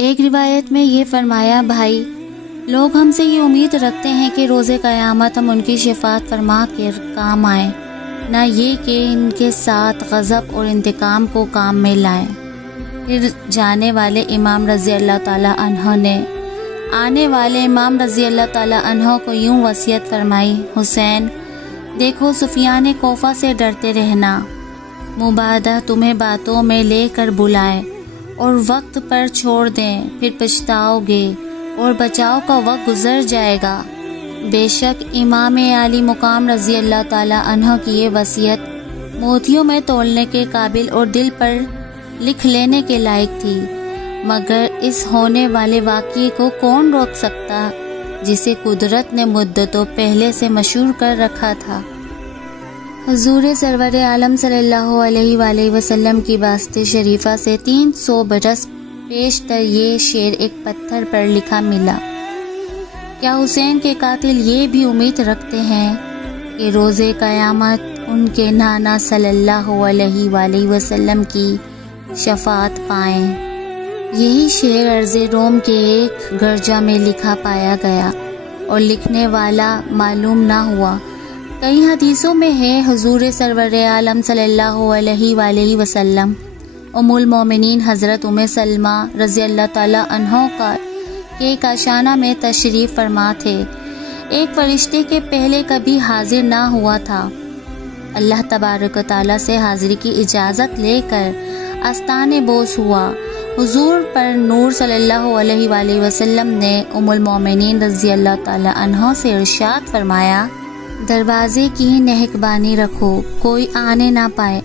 ایک روایت میں یہ فرمایا، بھائی لوگ ہم سے یہ امید رکھتے ہیں کہ روز قیامت ہم ان کی شفاعت فرما کر کام آئیں، نہ یہ کہ ان کے ساتھ غضب اور انتقام کو کام میں لائیں۔ پھر جانے والے امام رضی اللہ تعالیٰ عنہ نے آنے والے امام رضی اللہ تعالیٰ عنہ کو یوں وصیت فرمائی، حسین دیکھو سفیان کوفہ سے ڈرتے رہنا، مبادہ تمہیں باتوں میں لے کر بلائے اور وقت پر چھوڑ دیں، پھر پچھتاؤ گے اور بچاؤ کا وقت گزر جائے گا۔ بے شک امام عالی مقام رضی اللہ تعالیٰ عنہ کی یہ وصیت موتیوں میں تولنے کے قابل اور دل پر لکھ لینے کے لائق تھی، مگر اس ہونے والے واقعے کو کون روک سکتا جسے قدرت نے مدتوں پہلے سے مشہور کر رکھا تھا۔ حضور سرور عالم صلی اللہ علیہ وآلہ وسلم کی باسط شریفہ سے 300 برس پیشتر یہ شعر ایک پتھر پر لکھا ملا۔ کیا حسین کے قاتل یہ بھی امید رکھتے ہیں کہ روز قیامت ان کے نانا صلی اللہ علیہ وآلہ وسلم کی شفاعت پائیں؟ یہی شعر ارض روم کے ایک گرجا میں لکھا پایا گیا اور لکھنے والا معلوم نہ ہوا۔ کئی حدیثوں میں ہے حضور سرور عالم صلی اللہ علیہ وآلہ وسلم ام المومنین حضرت ام سلمہ رضی اللہ تعالیٰ عنہ کے کاشانہ میں تشریف فرما تھے۔ ایک فرشتے کے پہلے کبھی حاضر نہ ہوا تھا۔ اللہ تبارک و تعالیٰ سے حاضری کی اجازت لے کر آستانے بوس ہوا۔ حضور پر نور صلی اللہ علیہ وآلہ وسلم نے ام المومنین رضی اللہ تعالیٰ عنہ سے ارشاد فرمایا، دروازے کی نگہبانی رکھو، کوئی آنے نہ پائے۔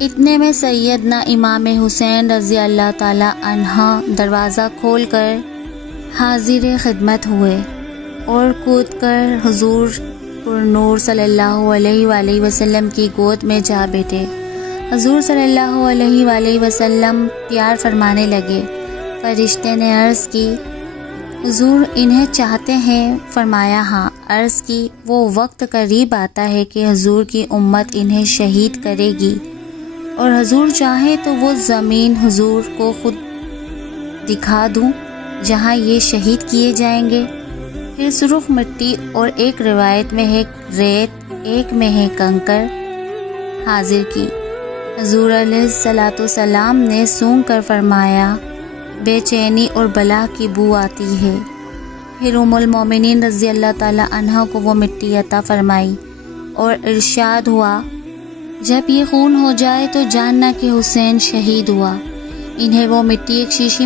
اتنے میں سیدنا امام حسین رضی اللہ تعالیٰ عنہ دروازہ کھول کر حاضر خدمت ہوئے اور کود کر حضور پر نور صلی اللہ علیہ وآلہ وسلم کی گود میں جا بیٹھے۔ حضور صلی اللہ علیہ وآلہ وسلم پیار فرمانے لگے۔ فرشتے نے عرض کی، حضور انہیں چاہتے ہیں؟ فرمایا ہاں۔ عرض کی، وہ وقت قریب آتا ہے کہ حضور کی امت انہیں شہید کرے گی، اور حضور چاہیں تو وہ زمین حضور کو خود دکھا دوں جہاں یہ شہید کیے جائیں گے۔ پھر سرخ مٹی اور ایک روایت میں ہے ریت، ایک میں ہے کنکر حاضر کی۔ حضور علیہ الصلاۃ والسلام نے سونگھ کر فرمایا، بے چینی اور بلا کی بو آتی ہے۔ پھر ام المومنین رضی اللہ تعالیٰ عنہ کو وہ مٹی عطا فرمائی اور ارشاد ہوا، جب یہ خون ہو جائے تو جاننا کہ حسین شہید ہوا۔ انہیں وہ مٹی ایک شیشی